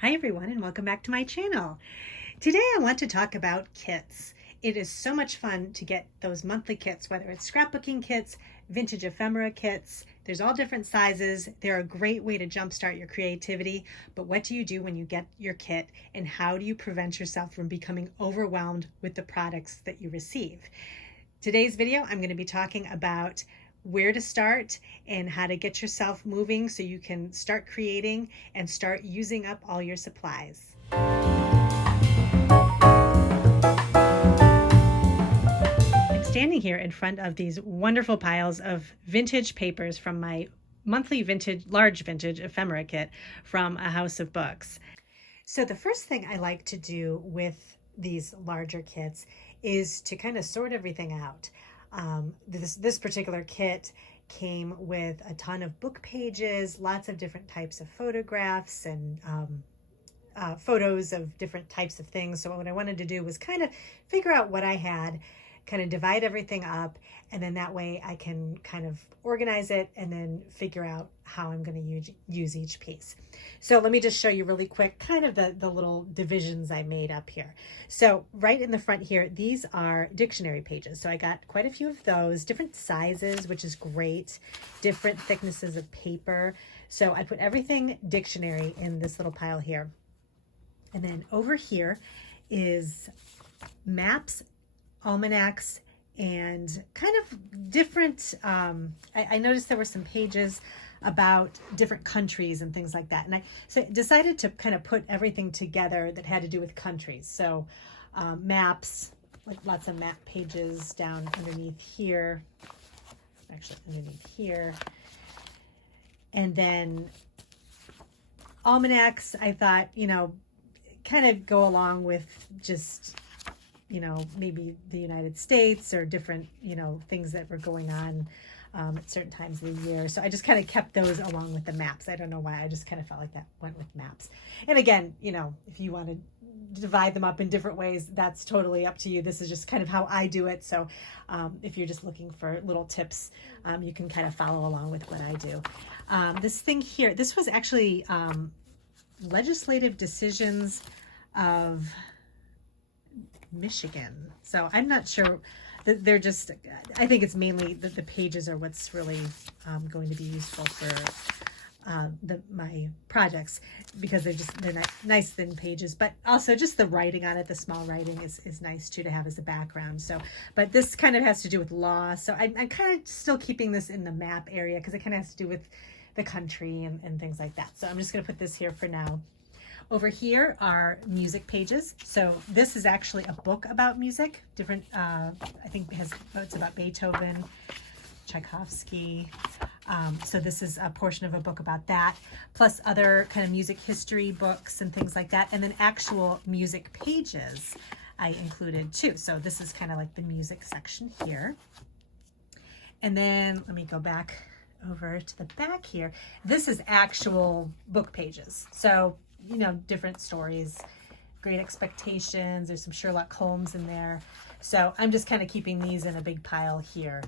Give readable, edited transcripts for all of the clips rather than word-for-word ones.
Hi everyone and welcome back to my channel. Today I want to talk about kits. It is so much fun to get those monthly kits, whether it's scrapbooking kits, vintage ephemera kits. There's all different sizes. They're a great way to jumpstart your creativity. But what do you do when you get your kit, and how do you prevent yourself from becoming overwhelmed with the products that you receive? Today's video, I'm going to be talking about where to start and how to get yourself moving so you can start creating and start using up all your supplies. I'm standing here in front of these wonderful piles of vintage papers from my monthly large vintage ephemera kit from a house of books. So the first thing I like to do with these larger kits is to kind of sort everything out. This particular kit came with a ton of book pages, lots of different types of photographs, and photos of different types of things. So what I wanted to do was kind of figure out what I had, kind of divide everything up, and then that way I can kind of organize it and then figure out how I'm going to use each piece. So let me just show you really quick kind of the little divisions I made up here. So right in the front here, these are dictionary pages. So I got quite a few of those, different sizes, which is great, different thicknesses of paper. So I put everything dictionary in this little pile here. And then over here is maps, almanacs, and kind of different, I noticed there were some pages about different countries and things like that. And I decided to kind of put everything together that had to do with countries. So maps, like lots of map pages down underneath here, actually underneath here. And then almanacs, I thought, kind of go along with just maybe the United States or different, things that were going on at certain times of the year. So I just kind of kept those along with the maps. I don't know why. I just kind of felt like that went with maps. And again, if you want to divide them up in different ways, that's totally up to you. This is just kind of how I do it. So if you're just looking for little tips, you can kind of follow along with what I do. This thing here, this was actually legislative decisions of Michigan. So I'm not sure. They're just, I think it's mainly the pages are what's really going to be useful for my projects, because they're nice thin pages, but also just the writing on it, the small writing is nice too to have as a background. So, but this kind of has to do with law. So I'm kind of still keeping this in the map area because it kind of has to do with the country and things like that. So I'm just going to put this here for now. Over here are music pages. So this is actually a book about music. Different, I think it's about Beethoven, Tchaikovsky. So this is a portion of a book about that, plus other kind of music history books and things like that. And then actual music pages I included too. So this is kind of like the music section here. And then let me go back over to the back here. This is actual book pages. So different stories, Great Expectations. There's some Sherlock Holmes in there. So I'm just kind of keeping these in a big pile here,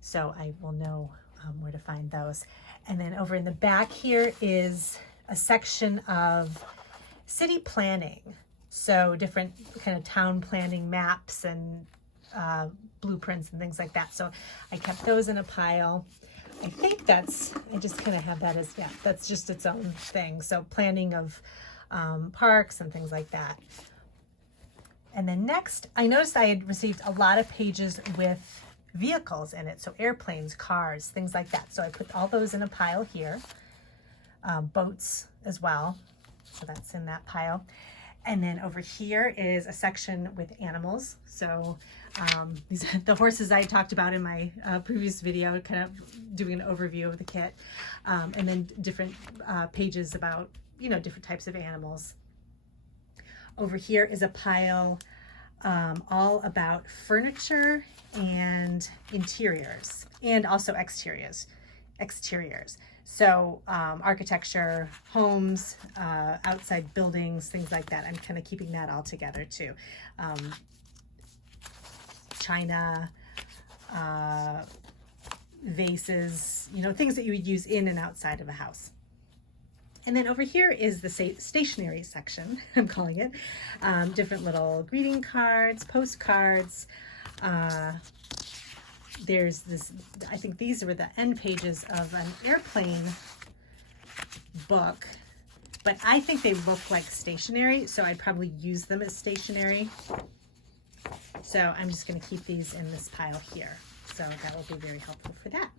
so I will know where to find those. And then over in the back here is a section of city planning. So different kind of town planning maps and blueprints and things like that. So I kept those in a pile. I think I just kind of have that as, that's just its own thing. So planning of parks and things like that. And then next, I noticed I had received a lot of pages with vehicles in it. So airplanes, cars, things like that. So I put all those in a pile here. Boats as well. So that's in that pile. And then over here is a section with animals. So these are the horses I talked about in my previous video, kind of doing an overview of the kit. And then different pages about, different types of animals. Over here is a pile all about furniture and interiors, and also exteriors. So architecture, homes, outside buildings, things like that. I'm kind of keeping that all together too. China, vases, things that you would use in and outside of a house. And then over here is the stationery section, I'm calling it. Different little greeting cards, postcards. There's this, I think these were the end pages of an airplane book, but I think they look like stationery, so I'd probably use them as stationery. So I'm just going to keep these in this pile here. So that will be very helpful for that.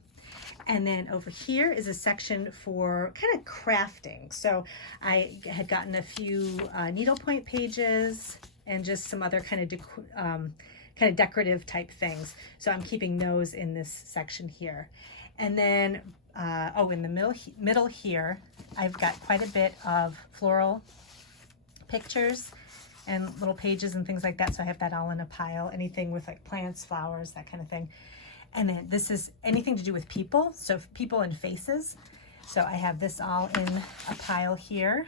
And then over here is a section for kind of crafting. So I had gotten a few needlepoint pages and just some other kind of decorative type things. So I'm keeping those in this section here. And then, in the middle here, I've got quite a bit of floral pictures and little pages and things like that. So I have that all in a pile, anything with like plants, flowers, that kind of thing. And then this is anything to do with people, so people and faces. So I have this all in a pile here.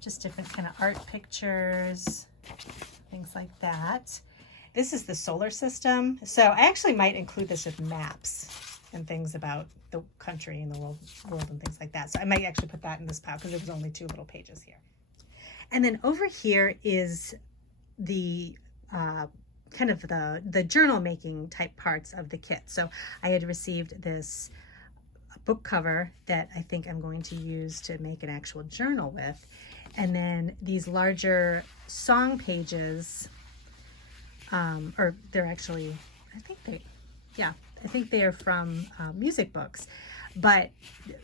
Just different kind of art pictures, things like that. This is the solar system. So I actually might include this with maps and things about the country and the world and things like that. So I might actually put that in this pile because there was only 2 little pages here. And then over here is the kind of the journal making type parts of the kit. So I had received this book cover that I think I'm going to use to make an actual journal with. And then these larger song pages, or they're actually, I think they are from music books, but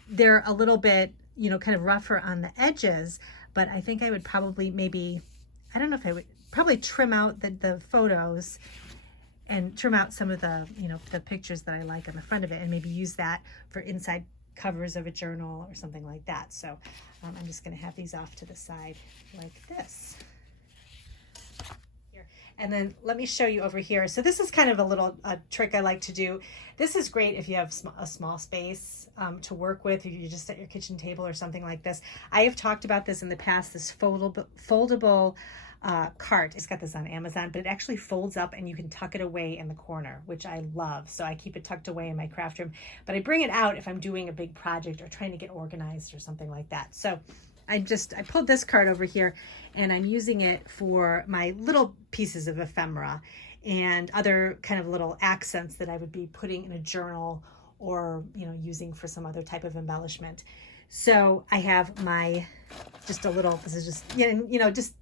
they're a little bit, kind of rougher on the edges, but I think I would probably probably trim out the photos and trim out some of the, the pictures that I like on the front of it and maybe use that for inside covers of a journal or something like that. So I'm just going to have these off to the side like this. And then let me show you over here. So this is kind of a little trick I like to do. This is great if you have a small space to work with, or you're just at your kitchen table or something like this. I have talked about this in the past, this foldable cart. It's got this on Amazon, but it actually folds up and you can tuck it away in the corner, which I love. So I keep it tucked away in my craft room, but I bring it out if I'm doing a big project or trying to get organized or something like that. So I pulled this card over here and I'm using it for my little pieces of ephemera and other kind of little accents that I would be putting in a journal or, using for some other type of embellishment. So I have this is just, just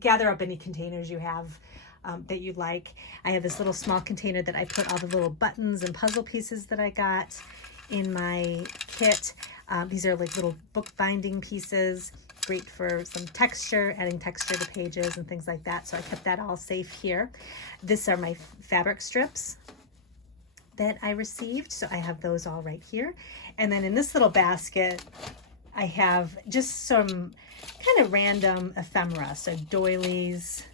gather up any containers you have that you like. I have this little small container that I put all the little buttons and puzzle pieces that I got in my kit. These are like little book binding pieces, great for some texture, adding texture to pages and things like that. So I kept that all safe here. These are my fabric strips that I received. So I have those all right here. And then in this little basket, I have just some kind of random ephemera. So doilies,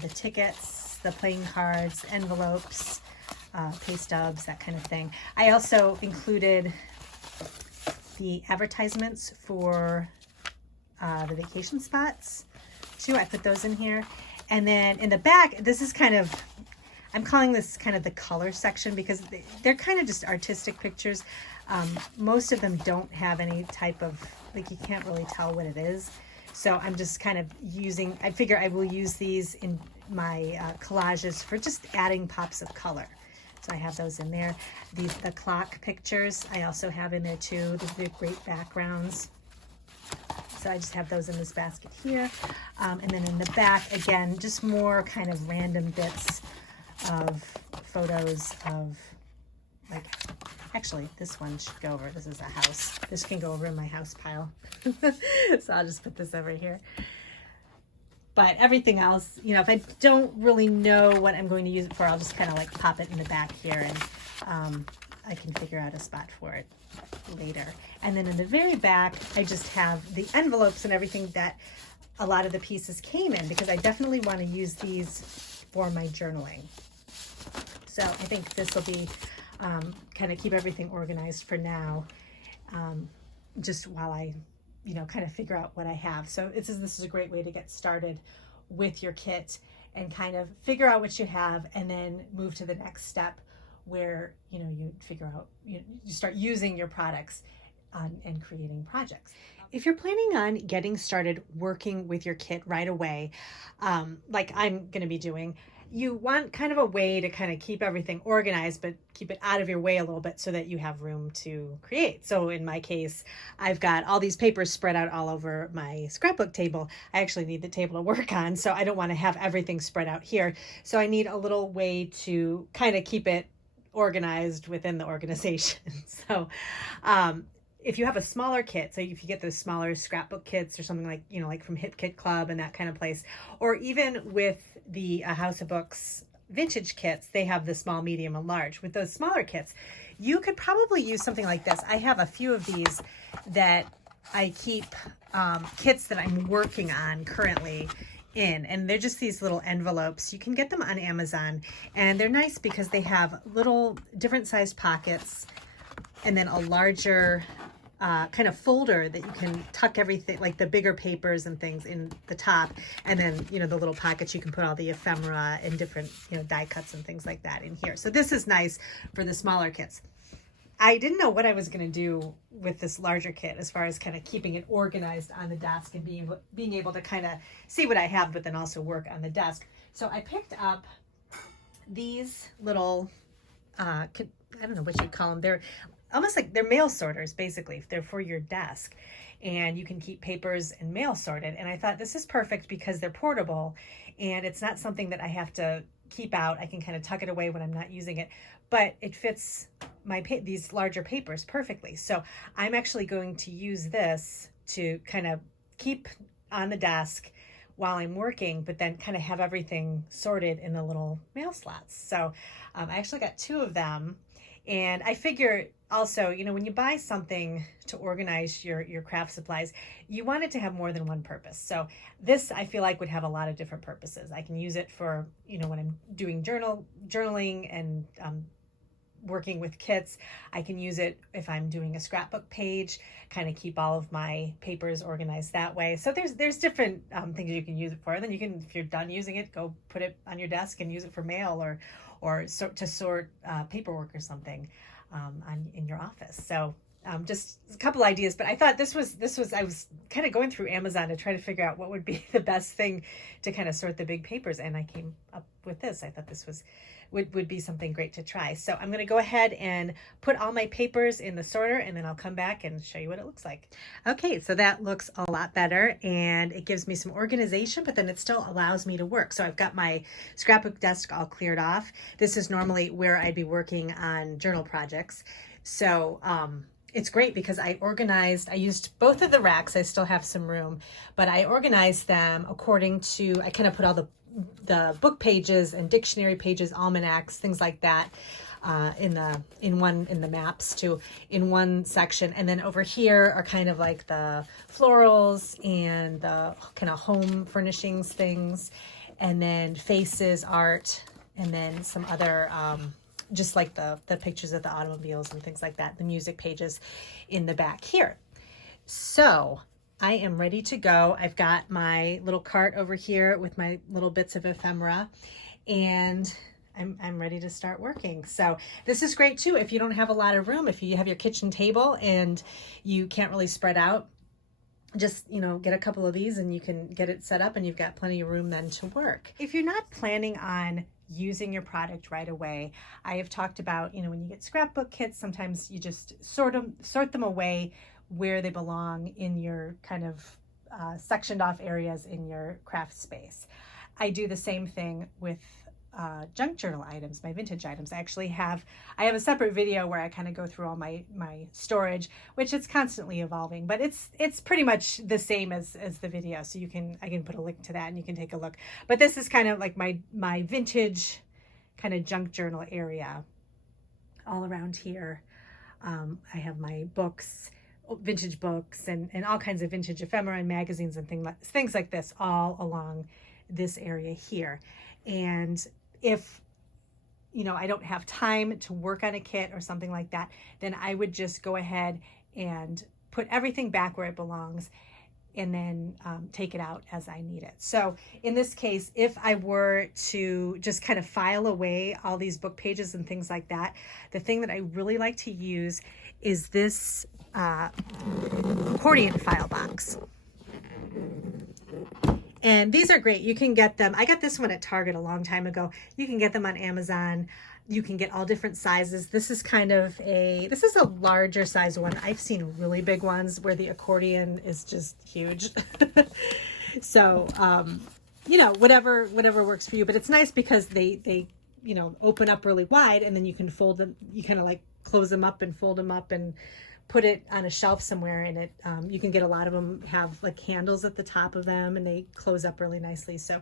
the tickets, the playing cards, envelopes, pay stubs, that kind of thing. I also included the advertisements for the vacation spots too. I put those in here. And then in the back, this is I'm calling this kind of the color section because they're kind of just artistic pictures. Most of them don't have any type of, you can't really tell what it is. So I'm just kind of I figure I will use these in my collages for just adding pops of color. So I have those in there. The clock pictures I also have in there too. They're great backgrounds. So I just have those in this basket here. And then in the back, again, just more kind of random bits of photos of, actually, this one should go over. This is a house. This can go over in my house pile. So I'll just put this over here. But everything else, if I don't really know what I'm going to use it for, I'll just kind of pop it in the back here and I can figure out a spot for it later. And then in the very back, I just have the envelopes and everything that a lot of the pieces came in because I definitely want to use these for my journaling. So I think this will be kind of keep everything organized for now, just while I kind of figure out what I have. So this is a great way to get started with your kit and kind of figure out what you have and then move to the next step where, you figure out, you start using your products and creating projects. If you're planning on getting started working with your kit right away, like I'm going to be doing, you want kind of a way to kind of keep everything organized, but keep it out of your way a little bit so that you have room to create. So in my case, I've got all these papers spread out all over my scrapbook table. I actually need the table to work on, so I don't want to have everything spread out here. So I need a little way to kind of keep it organized within the organization. So if you have a smaller kit, so if you get those smaller scrapbook kits or something like, like from Hip Kit Club and that kind of place, or even with the House of Books vintage kits, they have the small, medium, and large. With those smaller kits, you could probably use something like this. I have a few of these that I keep kits that I'm working on currently in, and they're just these little envelopes. You can get them on Amazon, and they're nice because they have little different sized pockets and then a larger kind of folder that you can tuck everything, like the bigger papers and things, in the top, and then the little pockets you can put all the ephemera and different die cuts and things like that in here. So this is nice for the smaller kits. I didn't know what I was going to do with this larger kit as far as kind of keeping it organized on the desk and being able to kind of see what I have, but then also work on the desk. So I picked up these little I don't know what you'd call them. They're almost like they're mail sorters, basically. They're for your desk, and you can keep papers and mail sorted. And I thought this is perfect because they're portable, and it's not something that I have to keep out. I can kind of tuck it away when I'm not using it, but it fits these larger papers perfectly. So I'm actually going to use this to kind of keep on the desk while I'm working, but then kind of have everything sorted in the little mail slots. So I actually got 2 of them. And I figure also, when you buy something to organize your craft supplies, you want it to have more than one purpose. So this, I feel like, would have a lot of different purposes. I can use it for, when I'm doing journaling and working with kits. I can use it if I'm doing a scrapbook page, kind of keep all of my papers organized that way. So there's different things you can use it for. And then you can, if you're done using it, go put it on your desk and use it for mail or to sort paperwork or something in your office. So just a couple ideas, but I thought this was I was kind of going through Amazon to try to figure out what would be the best thing to kind of sort the big papers, and I came up with this. I thought this would be something great to try. So I'm going to go ahead and put all my papers in the sorter, and then I'll come back and show you what it looks like. Okay, so that looks a lot better, and it gives me some organization, but then it still allows me to work. So I've got my scrapbook desk all cleared off. This is normally where I'd be working on journal projects. So it's great because I used both of the racks. I still have some room, but I organized them according to, I kind of put all the book pages and dictionary pages, almanacs, things like that, in the maps too, in one section. And then over here are kind of like the florals and the kind of home furnishings things, and then faces, art, and then some other just like the pictures of the automobiles and things like that, the music pages in the back here. So I am ready to go. I've got my little cart over here with my little bits of ephemera, and I'm ready to start working. So this is great too if you don't have a lot of room, if you have your kitchen table and you can't really spread out. Just, get a couple of these and you can get it set up, and you've got plenty of room then to work. If you're not planning on using your product right away, I have talked about, when you get scrapbook kits, sometimes you just sort them away where they belong in your kind of sectioned off areas in your craft space. I do the same thing with junk journal items, my vintage items. I have a separate video where I kind of go through all my storage, which it's constantly evolving, but it's pretty much the same as the video. So I can put a link to that and you can take a look. But this is kind of like my vintage kind of junk journal area all around here. I have my books, vintage books, and all kinds of vintage ephemera and magazines and things like this all along this area here. And if I don't have time to work on a kit or something like that, then I would just go ahead and put everything back where it belongs, and then take it out as I need it. So in this case, if I were to just kind of file away all these book pages and things like that, the thing that I really like to use is this accordion file box. And these are great. You can get them. I got this one at Target a long time ago. You can get them on Amazon. You can get all different sizes. This is a larger size one. I've seen really big ones where the accordion is just huge. So, whatever works for you. But it's nice because they open up really wide, and then you can fold them. You kind of like close them up and fold them up and put it on a shelf somewhere, and it you can get a lot of them have like handles at the top of them, and they close up really nicely, so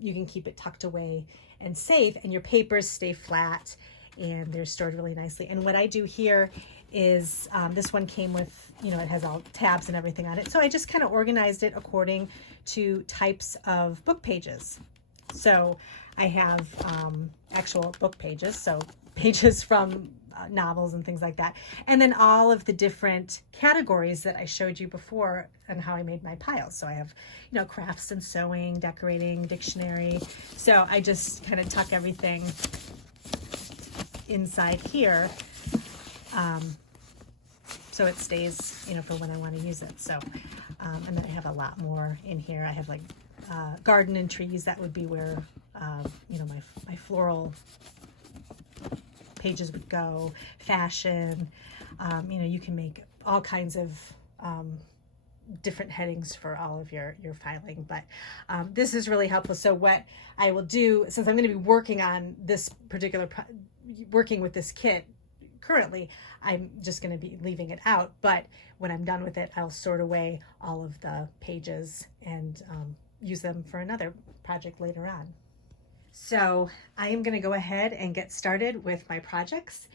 you can keep it tucked away and safe, and your papers stay flat and they're stored really nicely. And what I do here is this one came with, it has all tabs and everything on it, so I just kind of organized it according to types of book pages. So I have actual book pages, so pages from novels and things like that, and then all of the different categories that I showed you before and how I made my piles. So I have crafts and sewing, decorating, dictionary. So I just kind of tuck everything inside here, so it stays for when I want to use it. So and then I have a lot more in here. I have like garden and trees. That would be where my floral pages would go. Fashion, you can make all kinds of different headings for all of your filing, but this is really helpful. So what I will do, since I'm going to be working on this particular working with this kit currently, I'm just going to be leaving it out, but when I'm done with it, I'll sort away all of the pages and use them for another project later on. So I am going to go ahead and get started with my projects,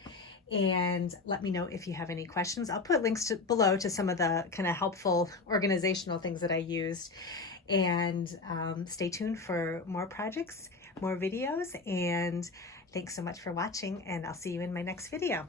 and let me know if you have any questions. I'll put links below to some of the kind of helpful organizational things that I used, and stay tuned for more projects, more videos, and thanks so much for watching, and I'll see you in my next video.